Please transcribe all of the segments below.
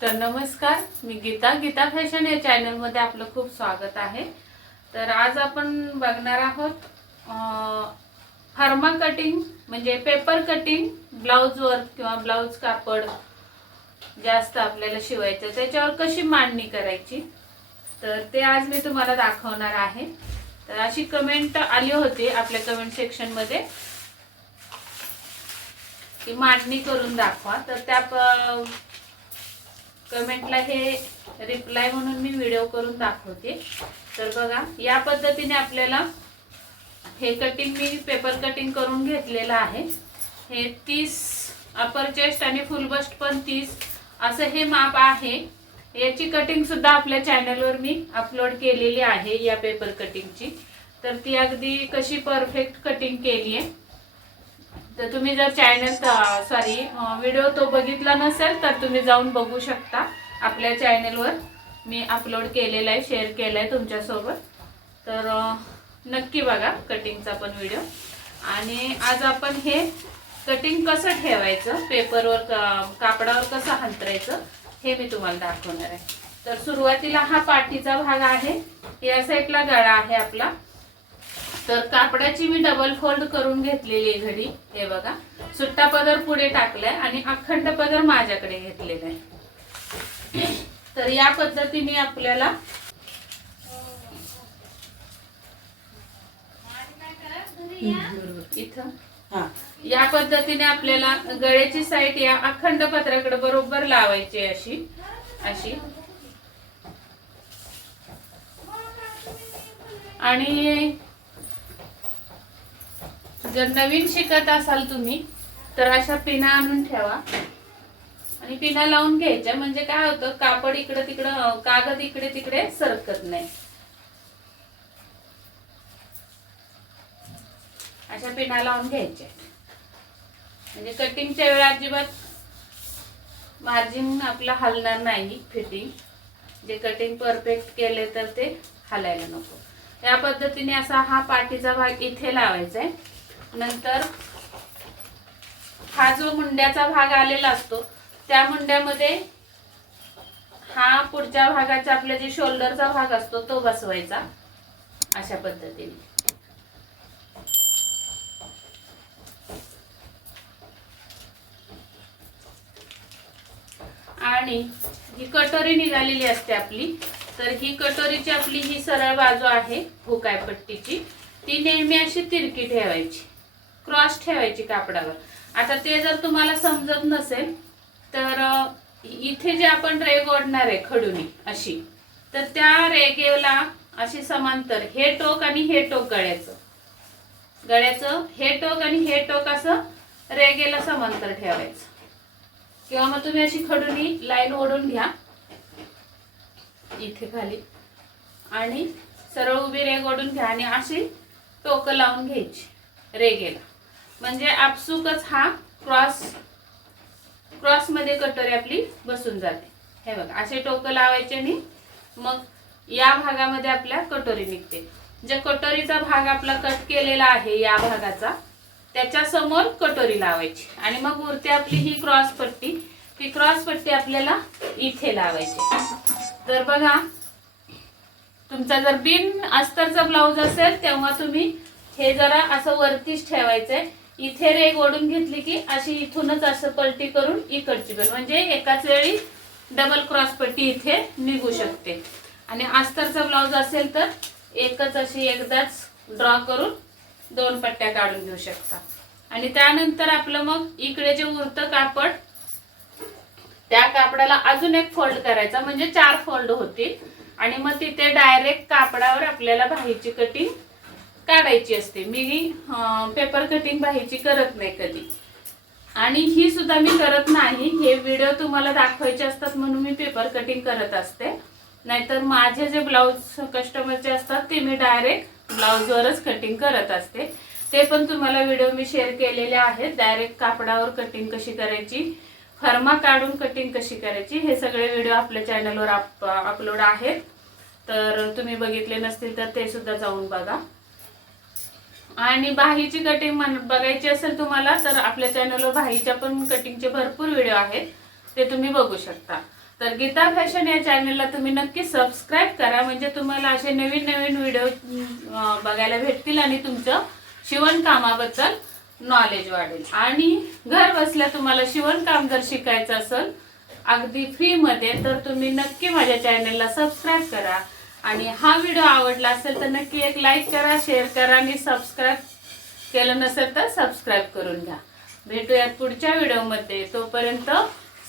तर नमस्कार मी गीता. गीता फॅशन या चॅनलमध्ये आपलं खूप स्वागत आहे. तर आज आपण बघणार आहोत फार्मा कटिंग म्हणजे पेपर कटिंग ब्लाऊजवर किंवा ब्लाऊज कापड जास्त आपल्याला शिवायचं. त्याच्यावर कशी मांडणी करायची? तर ते आज मी तुम्हाला दाखवणार आहे. तर अशी कमेंट आली होती आपल्या कमेंट सेक्शनमध्ये की मांडणी करून दाखवा. तर त्या कमेंटला हे रिप्लाय म्हणून मी व्हिडिओ करून दाखवते. तर बघा या पद्धतीने आपल्याला हे कटिंग मी पेपर कटिंग करून घेतलेलं आहे. हे तीस अपर चेस्ट आणि फुल बस्ट पण तीस असं हे माप आहे. याची कटिंग सुद्धा आपल्या चॅनलवर मी अपलोड केलेली आहे या पेपर कटिंगची तर ती अगदी कशी परफेक्ट कटिंग केली आहे. तर तुम्ही जर चॅनल सॉरी व्हिडिओ तो बघितला नसेल तर तुम्ही जाऊन बघू शकता. आपल्या चॅनलवर मी अपलोड केलेला आहे शेअर केला आहे तुमच्यासोबत. तर नक्की बघा कटिंगचा पण व्हिडिओ आणि आज आपण हे कटिंग कसं ठेवायचं? पेपरवर का- कापडावर कसं हंतरायचं? हे मी तुम्हाला दाखवणार आहे. तर सुरुवातीला हा पाठीचा भाग आहे. या साईडला गळा आहे आपला. तर कापडाची मी डबल फोल्ड करून घेतलेली आहे घडी. हे बघा. सुट्टा पदर पुढे टाकलाय आणि अखंड पदर माझ्याकडे घेतलेला आहे. तर या पद्धतीने आपल्याला इथं. हा. या पद्धतीने आपल्याला गळ्याची साईड या अखंड पत्राकडे बरोबर लावायची अशी अशी. आणि जर नवीन शिकत असाल तुम्ही तर अशा पिना आणून ठेवा. आणि पिना लावून घ्यायच्या. म्हणजे काय होतं कापड इकडे तिकडं कागद इकडे तिकडे सरकत नाही. अशा पिना लावून घ्यायच्या. म्हणजे कटिंगच्या वेळा अजिबात मार्जिन आपला हलणार नाही फिटिंग. जे कटिंग परफेक्ट केले तर ते हलायला नको. या पद्धतीने असा हा पाठीचा भाग इथे लावायचा आहे. नंतर हा जो मुंड्याचा भाग आलेला असतो त्या मुंड्यामध्ये हा पुढच्या भागाचा आपल्या जे शोल्डरचा भाग असतो तो बसवायचा अशा पद्धतीने. आणि ही कटोरी निघालेली असते आपली. तर ही कटोरीची आपली ही सरळ बाजू आहे भुकाय पट्टीची ती नेहमी अशी तिरकी ठेवायची. क्रॉस ठेवायची कापडावर. आता ते जर तुम्हाला समजत नसेल तर इथे जे आपण रेग ओढणार आहे खडूनी अशी तर त्या रेगेला अशी समांतर हे टोक आणि हे टोक गळ्याचं. गळ्याचं हे टोक आणि हे टोक असं रेगेला समांतर ठेवायचं. किंवा मग तुम्ही अशी खडूनी लाईन ओढून घ्या. इथे खाली. आणि सरळ उभी रेग ओढून घ्या आणि अशी टोकं लावून घ्यायची रेगेला. म्हणजे आपसुकच हा क्रॉस क्रॉसमध्ये कटोरी आपली बसून जाते. हे बघा असे टोकं लावायचे आणि मग या भागामध्ये आपल्या कटोरी निघते. जे कटोरीचा भाग आपला कट केलेला आहे या भागाचा त्याच्यासमोर कटोरी लावायची. आणि मग उरते आपली ही क्रॉस पट्टी ही क्रॉस पट्टी आपल्याला इथे लावायची. तर बघा तुमचा जर बिन अस्तरचा ब्लाऊज असेल तेव्हा तुम्ही हे जरा असं वरतीच ठेवायचंय. इथे रेग ओढून घेतली की अशी इथूनच असं पलटी करून इकडची पण म्हणजे एकाच वेळी डबल क्रॉस पट्टी इथे निघू शकते. आणि अस्तरचा ब्लाऊज असेल तर एकच अशी एकदाच ड्रॉ करून दोन पट्ट्या काढून घेऊ शकता. आणि त्यानंतर आपलं मग इकडे जे उरतं कापड त्या कापडाला अजून एक फोल्ड करायचा. म्हणजे चार फोल्ड होतील. आणि मग तिथे डायरेक्ट कापडावर आपल्याला भाईची कटिंग काढायची असते. मी पेपर कटिंग बाहेरची करत नाही कधी. आणि ही सुद्धा मी करत नाही. हे व्हिडिओ तुम्हाला दाखवायचे असतात म्हणून मी पेपर कटिंग करत असते. नाहीतर माझे जे ब्लाऊज कस्टमरचे असतात ते मी डायरेक्ट ब्लाऊजवरच कटिंग करत असते. ते पण तुम्हाला व्हिडिओ मी शेअर केलेले आहेत. डायरेक्ट कापडावर कटिंग कशी करायची फर्मा काढून कटिंग कशी करायची हे सगळे व्हिडिओ आपल्या चॅनलवर अप अपलोड आहेत. तर तुम्ही बघितले नसतील तर ते सुद्धा जाऊन बघा. आणि बाहीची कटिंग म्हण बघायची असेल तुम्हाला तर आपल्या चॅनलवर बाहीच्या पण कटिंगचे भरपूर व्हिडिओ आहेत. ते तुम्ही बघू शकता. तर गीता फॅशन या चॅनलला तुम्ही नक्की सबस्क्राईब करा. म्हणजे तुम्हाला असे नवीन नवीन व्हिडिओ बघायला भेटतील आणि तुमचं शिवणकामाबद्दल नॉलेज वाढेल. आणि घर बसल्या तुम्हाला शिवणकाम जर शिकायचं असेल अगदी फ्रीमध्ये तर तुम्ही नक्की माझ्या चॅनलला सबस्क्राईब करा. आणि हा व्हिडिओ आवडला असेल तर नक्की एक लाईक करा शेअर करा आणि सबस्क्राईब केलं नसेल तर सबस्क्राईब करून घ्या. भेटूयात पुढच्या व्हिडिओमध्ये तोपर्यंत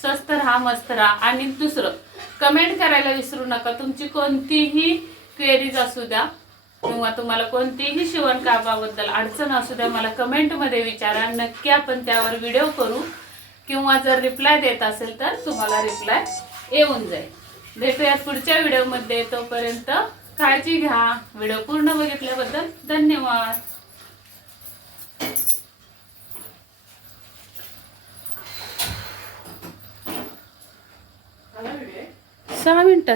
स्वस्त राहा मस्त राहा. आणि दुसरं कमेंट करायला विसरू नका. तुमची कोणतीही क्वेरीज असू द्या किंवा तुम्हाला कोणतीही शिवणकामाबद्दल अडचण असू द्या मला कमेंटमध्ये विचारा. नक्की आपण त्यावर व्हिडिओ करू. किंवा जर रिप्लाय देत असेल तर तुम्हाला रिप्लाय येऊन जाईल. भेटूयात पुढच्या व्हिडिओमध्ये. तोपर्यंत काळजी घ्या. व्हिडिओ पूर्ण बघितल्याबद्दल धन्यवाद. सहा मिनिटं.